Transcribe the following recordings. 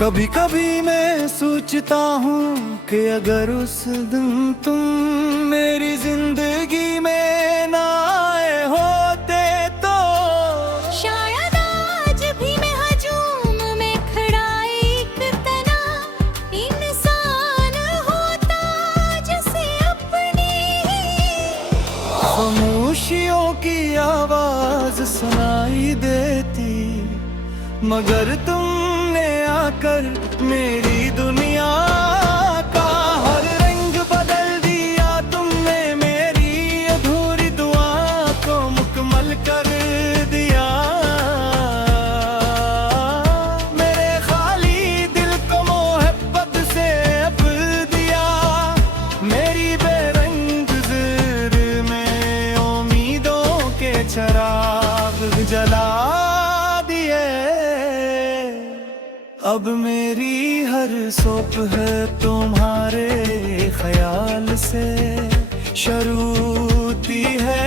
कभी कभी मैं सोचता हूँ कि अगर उस दिन तुम मेरी जिंदगी में ना आए होते तो शायद आज भी मैं हजूम में खड़ा एक तना इंसान होता जिसे अपनी खामोशियों की आवाज सुनाई देती, मगर तुमने आकर मेरी दुनिया का हर रंग बदल दिया। तुमने मेरी अधूरी दुआ को मुकम्मल कर दिया। मेरे खाली दिल को मोहब्बत से अब दिया। मेरी बेरंग ज़िंदगी में उम्मीदों के चिराग जला दिए। अब मेरी हर सोप है तुम्हारे ख्याल से शुरू होती है।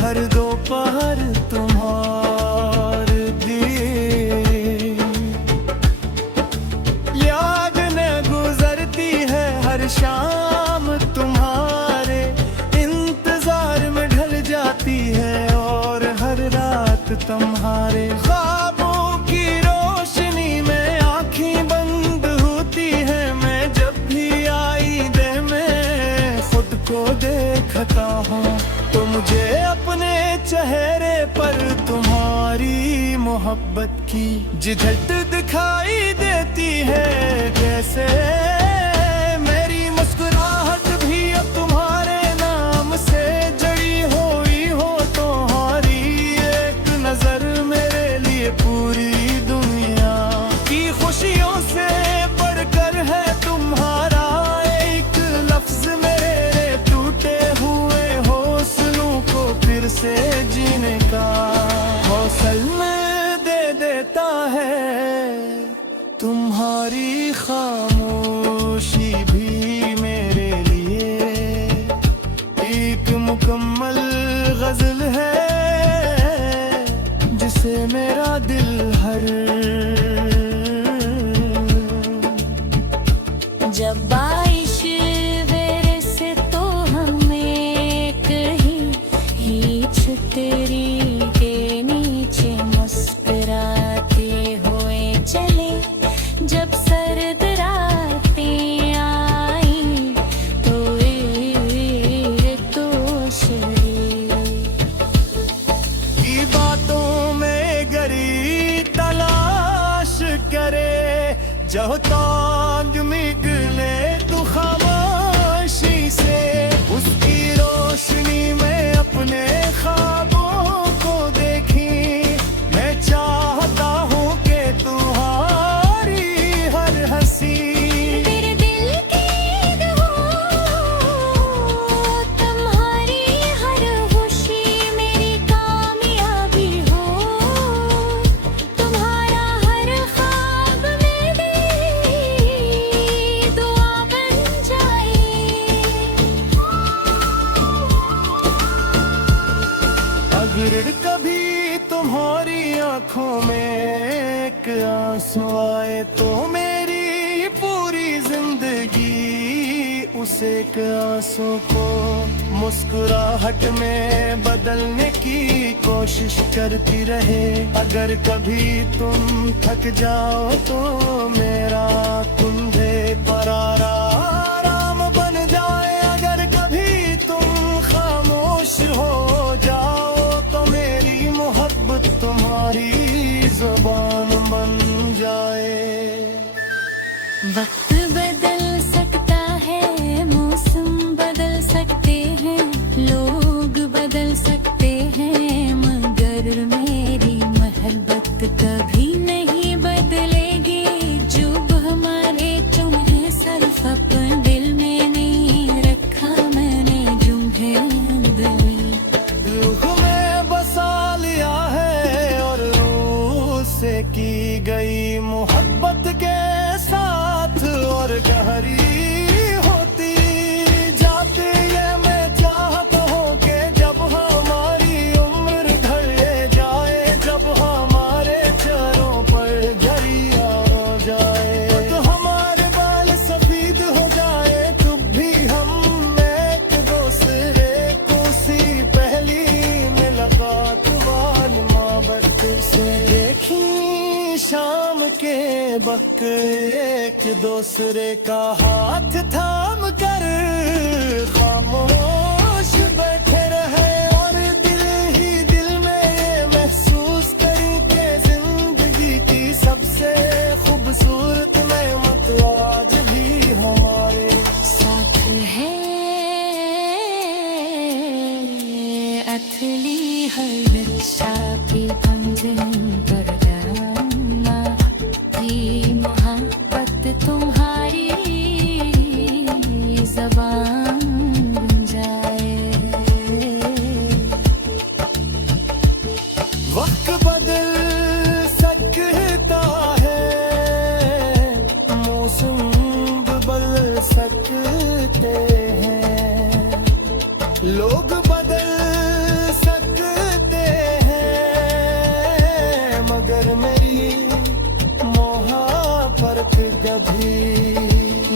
हर दोपहर तुम्हारे दिए याद न गुजरती है। हर शाम तुम्हारे इंतजार में ढल जाती है और हर रात तुम्हारे ख्वाबों की रोशनी में आंखें बंद होती है। मैं जब भी आईने में खुद को देखता हूँ तो मुझे अपने चेहरे पर तुम्हारी मोहब्बत की झलक दिखाई देती है। जैसे मेरी मुस्कुराहट भी अब तुम्हारे नाम से जड़ी हुई हो। तुम्हारी एक नजर मेरे लिए पूरी दुनिया की खुशियों से बढ़कर है। तुम्हारा एक लफ्ज मेरे टूटे हुए हौसलों को फिर से जीने का हौसला दे देता है। तुम्हारी खामोशी भी मेरे लिए एक मुकम्मल गजल है जिसे मेरा दिल हर जब बारिश बरसे तो हमें कहीं ही छतरी के नीचे मुस्कुराते हुए चले। जब सर्द रातें आई तो की बातों में गरी तलाश करे। जो तांग निकले तो खामोशी से उसकी रोशनी में अपने ख्वाबों को देखी। मैं चाहता हूँ कि तुम्हारी हर हंसी तेरे दिल की ईद हो। तुम्हारी हर खुशी मेरी कामयाबी हो। तुम्हारा हर ख्वाब मेरी दुआ बन जाए। अगर कभी तुम्हारी आंखों में एक आंसू आए तो मेरी पूरी जिंदगी उस एक आंसू को मुस्कुराहट में बदलने की कोशिश करती रहे। अगर कभी तुम थक जाओ तो मेरा तुम्हे परारा आराम बन जाए। अगर कभी तुम खामोश हो जाओ तो मेरी मोहब्बत तुम्हारी जुबान बन जाए। वक्त बदल सकता है, मौसम बदल सकते हैं, लोग बदल सकते हैं, मगर मेरी मोहब्बत कभी नहीं बदलेगी। जो हमारे तुम्हें सरफ बेबक एक दूसरे का हाथ थाम कर खामोश बैठे रहे और दिल ही दिल में ये महसूस करें कि जिंदगी की सबसे खूबसूरत नेमत आज भी हमारे साथ है। अथली हर रिक्शा की मंजिल पर जाना, ये मोहब्बत तुम्हारी ज़बान बन जाए। वक्त बदल सकता है, मौसम बदल सकते हैं, लोग बदल सकते हैं, मगर मेरी मोहब्बत कभी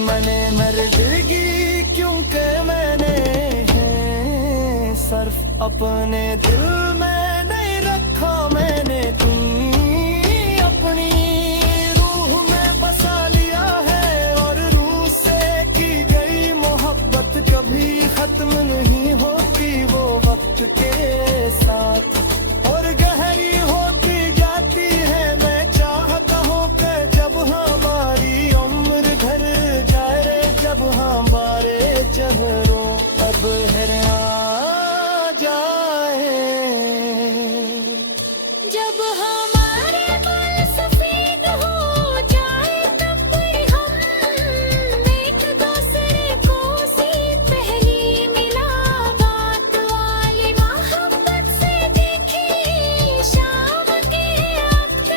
मैंने मर्दगी क्योंकि मैंने है सिर्फ अपने दिल में नहीं रखा मैंने, तुम अपनी रूह में बसा लिया है और रूह से की गई मोहब्बत कभी खत्म नहीं होती वो वक्त के साथ और गहरी होती जाती है। मैं चाहता हूँ कि जब हमारी उम्र घर जाए रे, जब हमारे चेहरों अब हरा जाए, जब हमारे बाल सफेद हो जाए तब कोई हम एक दूसरे को सी पहली मुलाकात वाली मोहब्बत से देखी शाम के वक्त,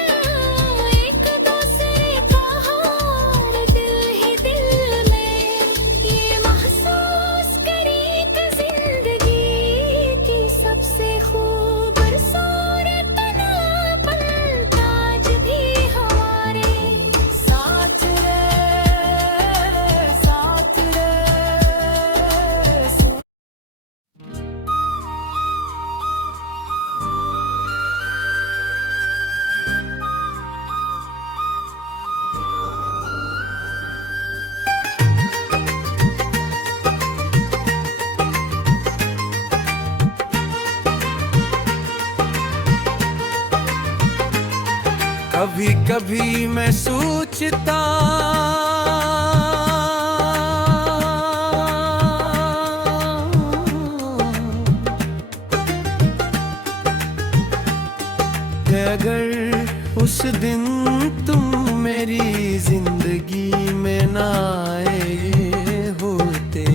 एक दूसरे का हाल दिल ही दिल में ये महसूस करी कि जिंदगी की सबसे खूबसूरत पल ताज भी हमारे साथ रे साथ रे। कभी कभी मैं सोचता कि अगर उस दिन तुम मेरी जिंदगी में ना आए होते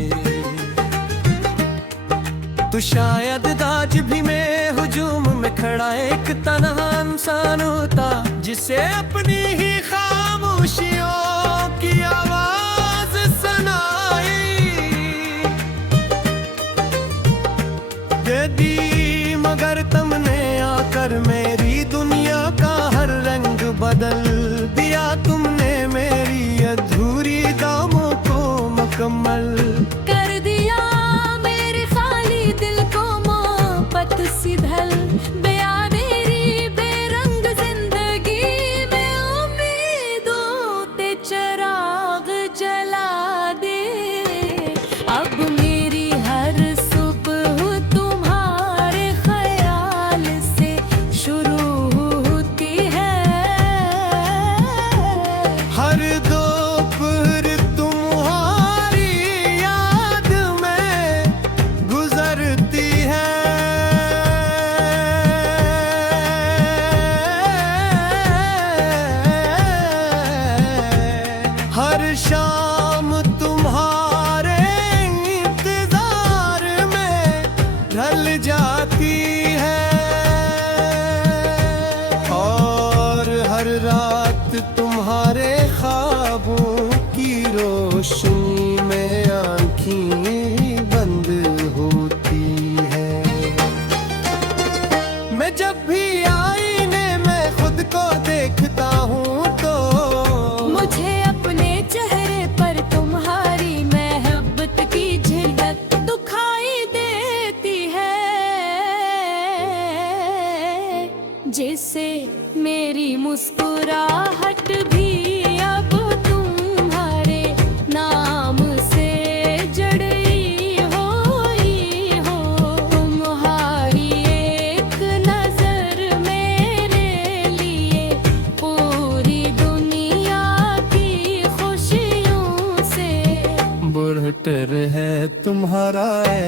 तो शायद आज भी मैं हुजूम में खड़ा एक तन्हा इंसान होता जिसे अपनी ही खामोशियों की आवाज सुनाई यदि मगर तुमने आकर मेरी दुनिया का हर रंग बदल दिया, तुमने मेरी अधूरी दामों को मुकम्मल कर दिया, मेरे खाली दिल को मोहब्बत सी ढल बया मेरी बेरंग जिंदगी में उम्मीदों ते चिराग जला दे। अब मेरी हर सुबह तुम्हारे ख्याल से शुरू होती है, हर दोपहर तुम्हारी याद में गुजरती है, हर शाम तुम्हारे इंतजार में ढल जाती है और हर रात तुम्हारे ख्वाबों की रोशनी में आँखें बंद होती है। मैं जब भी आईने में खुद को देखता हूँ तो मुझे अपने चेहरे पर तुम्हारी मोहब्बत की झलक दिखाई देती है।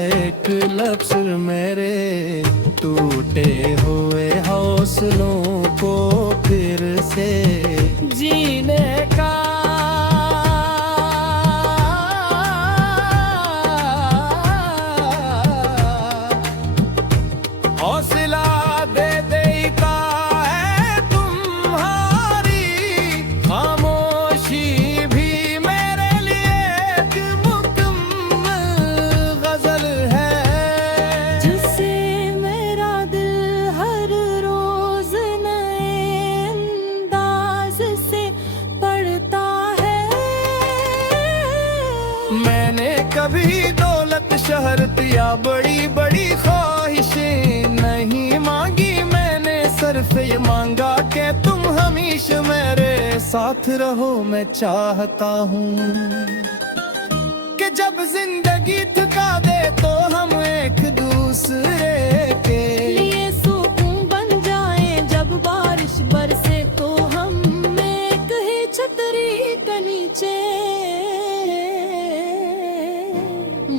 एक लफ्ज मेरे टूटे हुए हौसलों को फिर से जीने का हौसला दे देता है तुम्हारी खामोशी भी मेरे लिए एक मुकम्मल गजल है जिससे मेरा दिल हर रोज नए अंदाज से पढ़ता है। मैंने कभी दौलत शहरत या बड़ी बड़ी ख्वाहिशें नहीं मांगी, मैंने सिर्फ ये मांगा कि तुम हमेशा मेरे साथ रहो। मैं चाहता हूँ कि जब जिंदगी थका दे तो हम एक दूसरे के लिए सुकून बन जाएं, जब बारिश बरसे तो हम एक ही छतरी के नीचे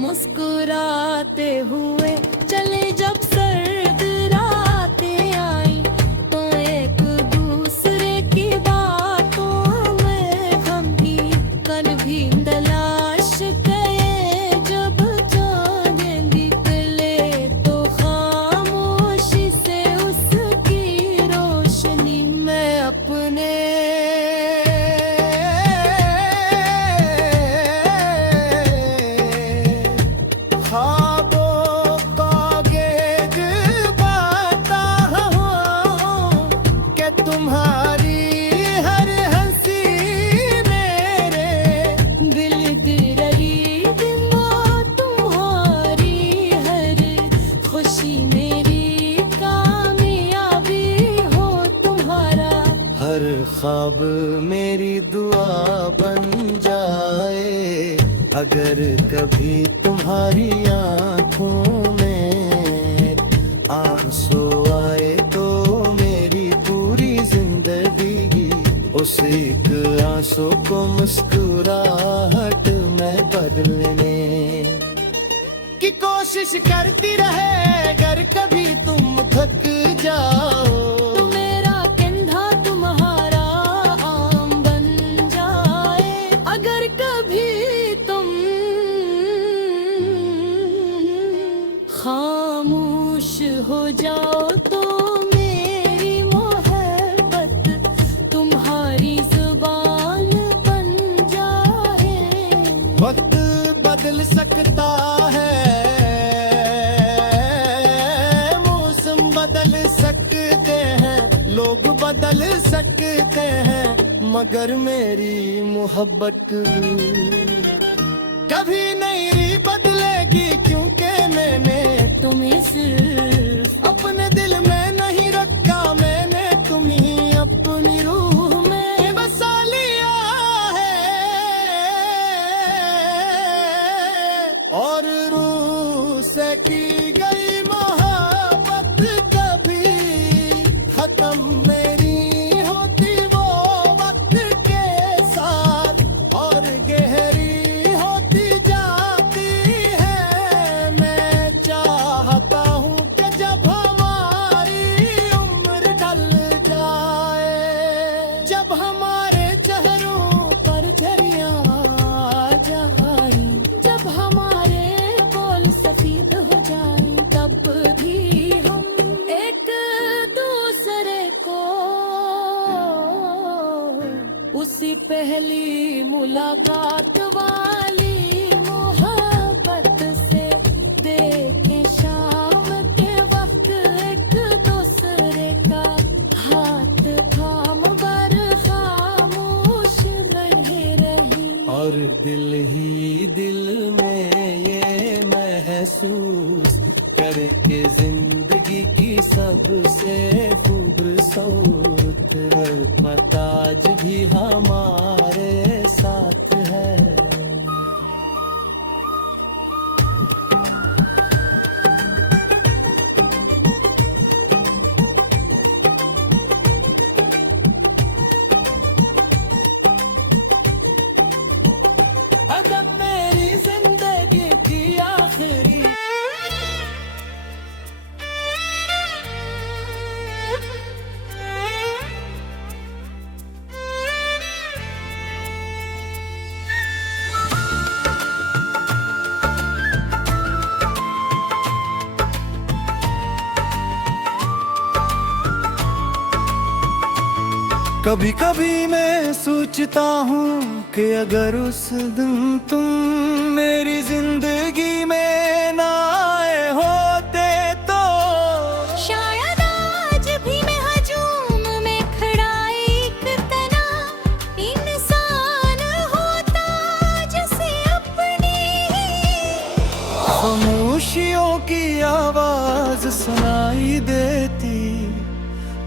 मुस्कुराते हुए चले। जब सर्द रातें आई तो एक दूसरे की बातों में हम भी कल भी तलाश गए। जब चाँद निकले तो खामोशी से उसकी रोशनी में अपने ख्वाबों का गेज पाता हूँ कि तुम्हारी हर हंसी मेरे दिल गिर रही दिमाग तुम्हारी हर खुशी मेरी कामयाबी हो तुम्हारा। हर ख्वाब मेरी दुआ बन जाए, अगर कभी तुम्हारी आंखों में आंसू आए तो मेरी पूरी जिंदगी उस एक आंसू को मुस्कुराहट में बदलने की कोशिश करती रहे। अगर कभी तुम थक जाओ तो मेरा कंधा तुम्हारा आम बन जाए। अगर कभी तुम खामोश हो जाओ तो मेरी मोहब्बत तुम्हारी जुबान बन जाए। वक्त बदल सकता है, मौसम बदल सकते हैं, लोग बदल सकते हैं, मगर मेरी मोहब्बत कभी नहीं बदलेगी, क्योंकि मैंने तुम्हें सिर्फ अपने दिल में नहीं रखा, मैंने तुम्हें अपनी रूह में बसा लिया है। और रूह से की गई मोहब्बत कभी खत्म मेरी होती वो वक्त के साथ, और गहरी होती जाती है। मैं चाहता हूँ कि जब हमारी उम्र ढल जाए, जब हमारे चेहरों पर झरियाँ आ जाएं, जब हमारे बोल सफेद हो जाएं, तब भी हम एक दूसरे को उसी पहली मुलाकात वाली मोहब्बत से देखें। शाम के वक्त एक दूसरे का हाथ थाम कर खामोश रही। और दिल ही दिल में ये महसूस करे कि जिंदगी की सबसे खूबसूरत मताज भी हमारे साथ है। अगर मेरी जिंदगी की आखिरी कभी कभी मैं सोचता हूँ कि अगर उस दिन तुम मेरी जिंदगी में ना आए होते तो शायद आज भी मैं हजूम में खड़ा एक तना इंसान होता जैसे अपनी खामोशियों की आवाज सुनाई देती,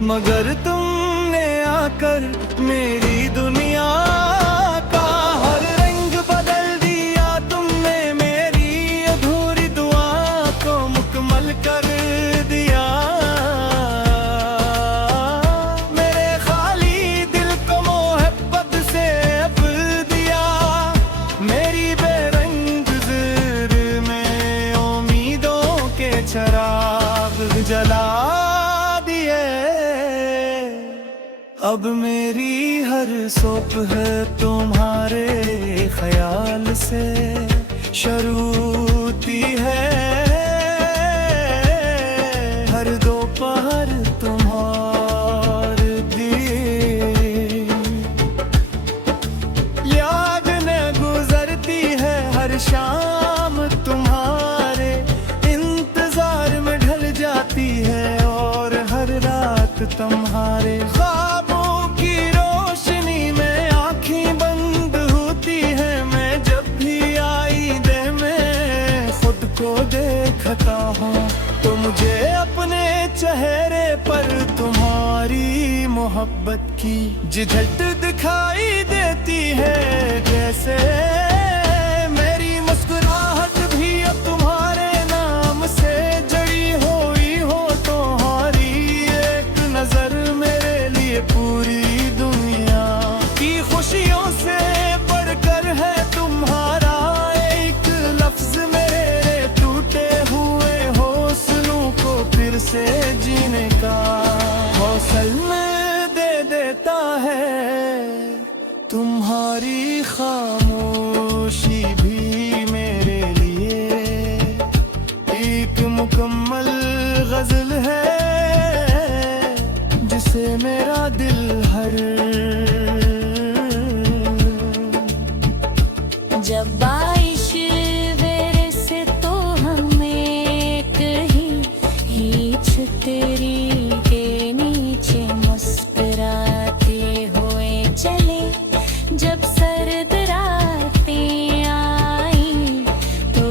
मगर तुमने आकर मेरी दुनिया का हर रंग बदल दिया। तुमने मेरी अधूरी दुआ को मुकम्मल कर दिया। मेरे खाली दिल को मोहब्बत से अब दिया। मेरी बेरंग ज़िंदगी में उम्मीदों के चिराग जला दिए। अब मेरी हर सोप है तुम्हारे ख्याल से शुरू होती है। हर दोपहर तुम्हारे दिन याद न गुजरती है। हर शाम तुम्हारे इंतजार में ढल जाती है और हर रात तुम्हारे ख्वाबों की रोशनी में आंखें बंद होती है। मैं जब भी आईने में खुद को देखता हूँ तो मुझे अपने चेहरे पर तुम्हारी मोहब्बत की झलक दिखाई देती है। जैसे मेरी मुस्कुराहट भी अब तुम्हारे नाम से जड़ी हुई हो। तुम्हारी एक नजर मेरे लिए पूरी दुनिया की खुशियों से बढ़कर है। तुम्हारा एक लफ्ज मेरे टूटे हुए हौसलों को फिर से जीने का हौसला दे देता है। तुम्हारी खामोशी भी मेरे लिए एक मुकम्मल गजल है, जिसे मेरा दिल हर जब बारिश बरसे तो हमें कहीं ही छतरी के नीचे मुस्कुराते हुए चले। जब सर्द रातें आई तो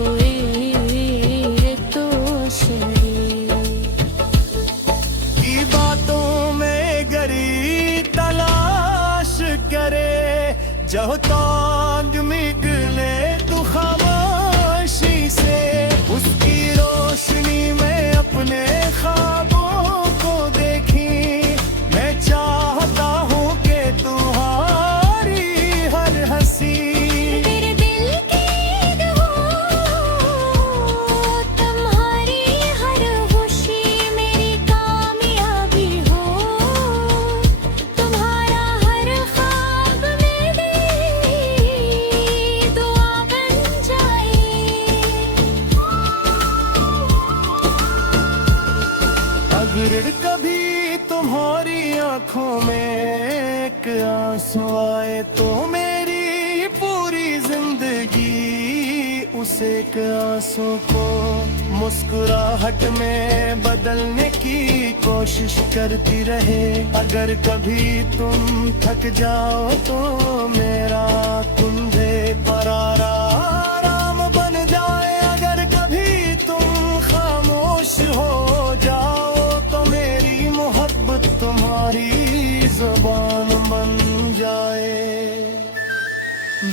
तो की बातों में गरी तलाश करे। जो तांग मिगले तू खामोशी से, उसकी रोशनी में अपने ख्वाबों को देखी। मैं चाहता हूँ कि तुम्हारी हर हंसी मेरे दिल की हो, तुम्हारी हर खुशी मेरी कामयाबी हो। तुम्हारा हर ख्वाब मेरी दुआ बन जाए। अगर कभी तुम्हारी आंखों में एक आंसू आए तो मेरी पूरी जिंदगी उस एक आंसू को मुस्कुराहट में बदलने की कोशिश करती रहे। अगर कभी तुम थक जाओ तो मेरा तुम्हें परारा आराम बन जाए। अगर कभी तुम खामोश हो जाओ तो मेरी मोहब्बत तुम्हारी जुबान बन जाए।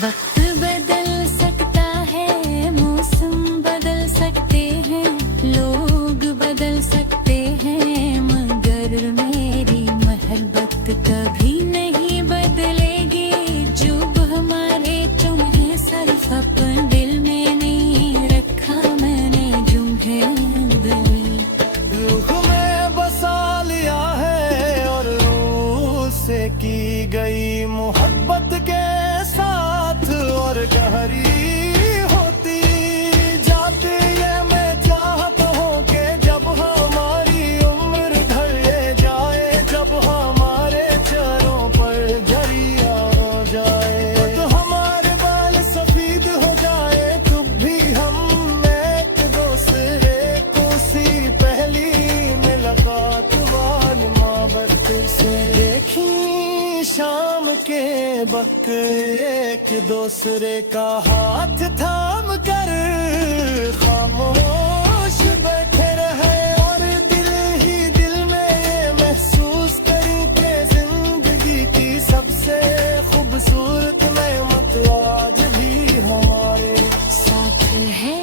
वक्त बदल सकता है, मौसम बदल सकते हैं, लोग बदल सकते हैं, मगर मेरी मोहब्बत कभी नहीं बदलेगी। जो हमारे तुम्हें सिर्फ अपने दिल बेबक एक दूसरे का हाथ थाम कर खामोश बैठे रहे और दिल ही दिल में ये महसूस करूं कि जिंदगी की सबसे खूबसूरत नेमत आज भी हमारे साथ है।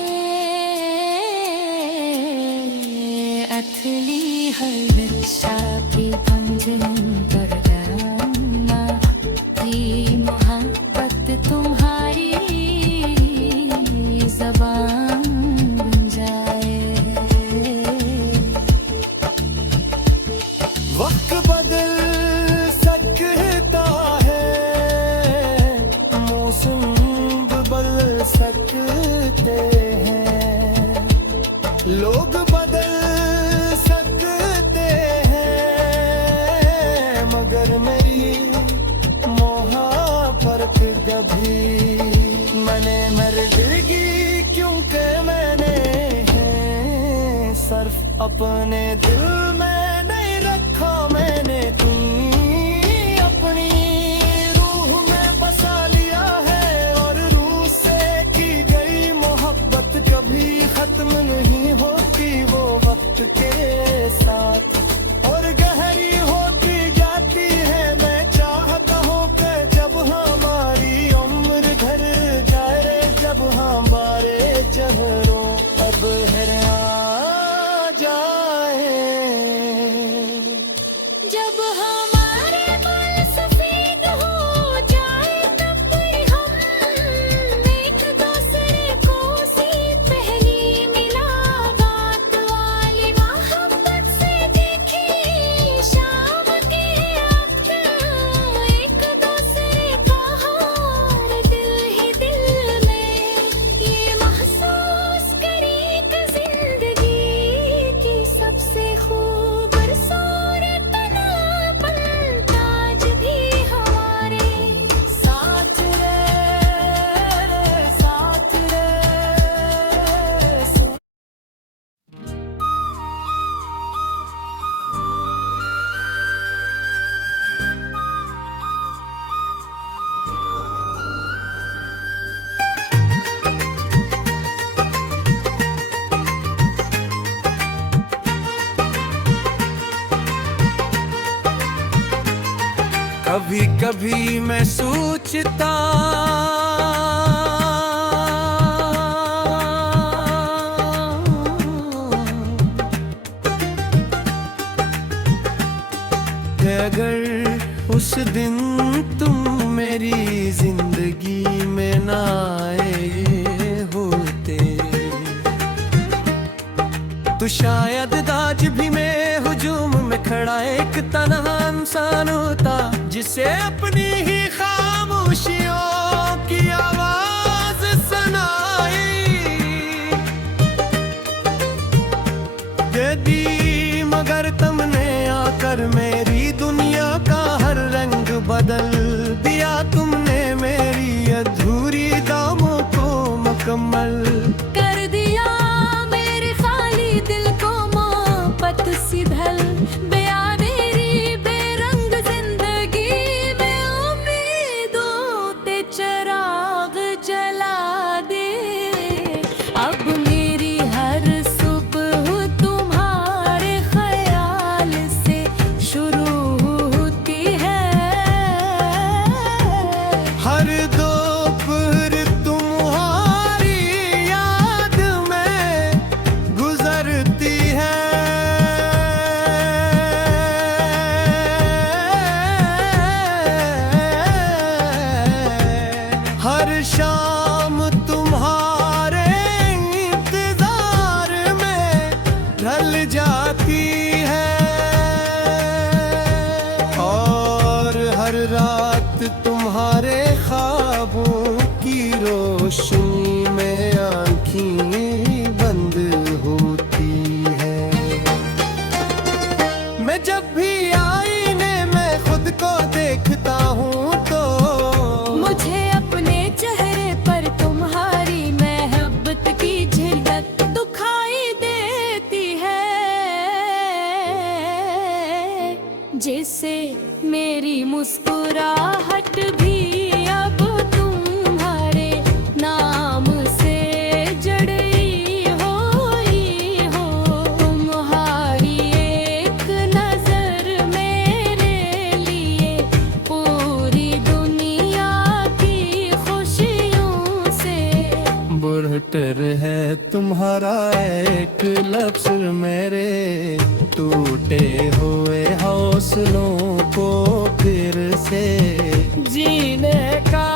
अथली हर रिक्शा की पंजन पर गाना ये मोहब्बत तुम्हारी ज़बान बन जाए। वक्त बदल सकता है, मौसम बदल सकते हैं, लोग बदल सकते हैं, मगर मेरी मोहब्बत कभी मैंने मर्दगी क्योंकि मैंने है सिर्फ अपने दिल में नहीं रखा मैंने अपनी रूह में बसा लिया है और रूह से की गई मोहब्बत कभी खत्म नहीं होती वो वक्त के साथ और गहरी होती जाती है। मैं चाहता हूँ कि जब हमारी उम्र घर जाए रे जब हमारे चेहरों अब हरा जाए। जब हमारे बाल सफेद हो जाए तब भी हम एक दूसरे को सी पहली मुलाकात वाली मोहब्बत से देखी शाम के वक्त एक दूसरे का हार दिल ही दिल में ये महसूस करी कि जिंदगी की सबसे खूबसूरत ताज भी हमारे साथ रे साथ रे कभी कभी मैं सोचता कि अगर उस दिन तुम मेरी जिंदगी में ना आए होते तो शायद आज भी मैं हुजूम में खड़ा एक तन्हा इंसान होता जिसे अपनी ही खामोशियों की आवाज सुनाई दी, मगर तुमने आकर मेरी दुनिया का हर रंग बदल दिया। तुमने मेरी अधूरी दामों को मुकम्मल कर दिया मेरे खाली दिल को मोहब्बत सी ढल बया मेरी बेरंग जिंदगी में उम्मीदों ते चिराग जला दे। अब मेरी हर सुबह तुम्हारे ख्याल से शुरू होती है, हर दोपहर तुम्हारी याद में गुजरती है। हर शाम तुम्हारे इंतजार में ढल जाती है और हर रात तुम्हारे ख्वाबों की रोशनी में आँखें बंद होती है। मैं जब भी आईने में खुद को देखता हूँ तो मुझे अपने चेहरे पर तुम्हारी मोहब्बत की झलक दिखाई देती है, जिसे मेरी मुस्कुराहट भी लफ्ज मेरे टूटे हुए हौसलों को फिर से जीने का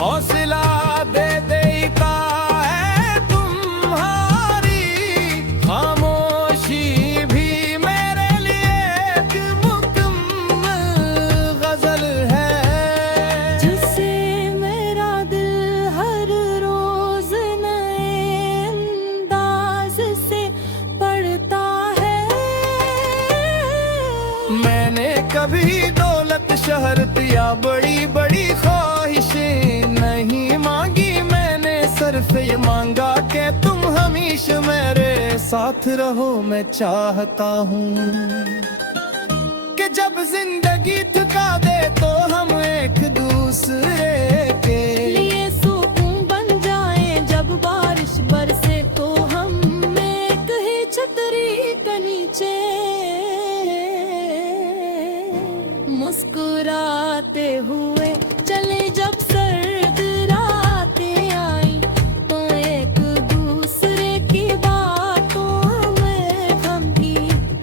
हौसला दे देता है तुम्हारी खामोशी भी मेरे लिए एक मुकम्मल गजल है जिसे मेरा दिल हर रोज नए अंदाज से पढ़ता है। मैंने कभी दौलत शहरत या बड़ी बड़ी ख्वाहिशें नहीं मांगी, मैंने सिर्फ ये मांगा कि तुम हमेशा मेरे साथ रहो। मैं चाहता हूँ कि जब जिंदगी थका दे तो हम एक दूसरे के लिए सुकून बन जाएं, जब बारिश बरसे तो हम एक ही छतरी के नीचे मुस्कुराते हुए चले। जब सर्द रातें आई तो एक दूसरे की बातों में हम भी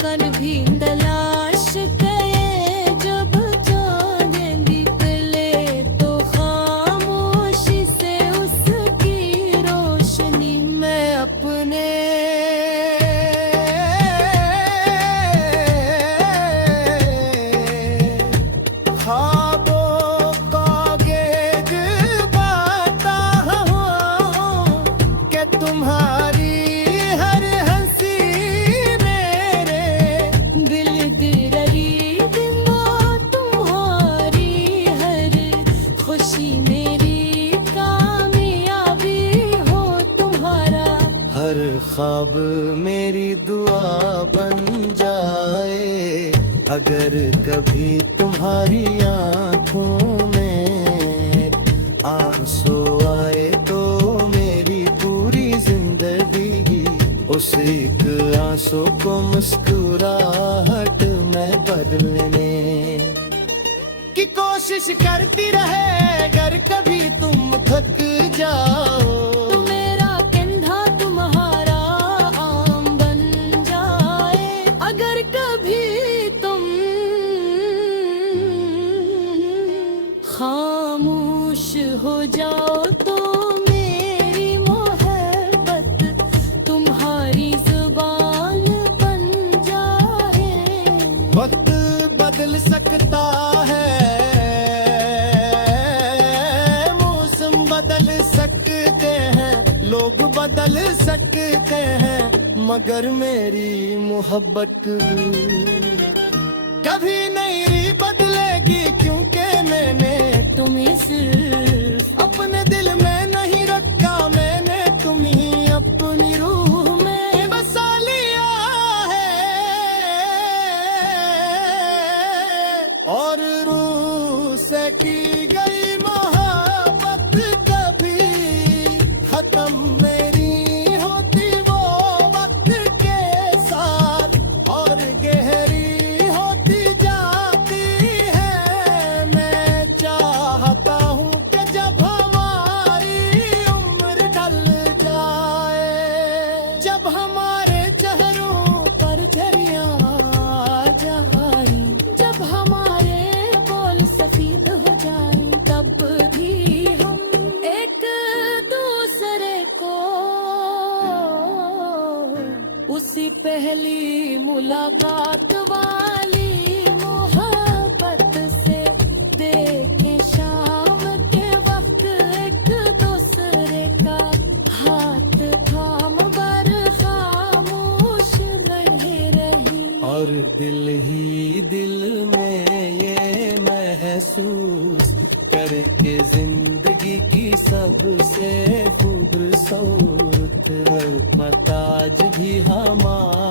कल भी तलाश गए। जब जाने निकले तो खामोशी से उसकी रोशनी में अपने ख्वाबों का गेज पाता हूँ कि तुम्हारी हर हंसी मेरे दिल दे रही दिमाग, तुम्हारी हर खुशी मेरी कामयाबी हो। तुम्हारा हर ख्वाब मेरी दुआ बन जाए। अगर कभी तुम्हारी आंखों में आंसू आए तो मेरी पूरी जिंदगी उस एक आंसू को मुस्कुराहट में बदलने की कोशिश करती रहे। अगर कभी तुम थक जाओ तो मेरा कंधा तुम्हारा आम बन जाए। अगर कभी तुम खामोश हो जाओ तो मेरी मोहब्बत तुम्हारी जुबान बन जाए। वक्त बदल सकता है, मौसम बदल सकते हैं, लोग बदल सकते हैं, मगर मेरी मोहब्बत कभी नहीं बदलेगी। क्योंकि मैंने तुम्हें सिर्फ अपने दिल में नहीं रखा, मैंने तुम्हें अपनी रूह में बसा लिया है। और रूह से की गई मोहब्बत कभी खत्म मेरी होती वो वक्त के साथ, और गहरी होती जाती है। मैं चाहता हूँ कि जब हमारी उम्र ढल जाए, जब हमारे चेहरों पर झरियाँ आ जाएं, जब हमारे बोल सफेद हो जाएं, तब भी हम एक दूसरे को उसी पहली मुलाकात वाली मोहब्बत से देखें। शाम के वक्त एक दूसरे का हाथ थाम कर खामोश रही। और दिल ही दिल में ये महसूस करे कि जिंदगी की सबसे खूबसूरत मताज भी हमारा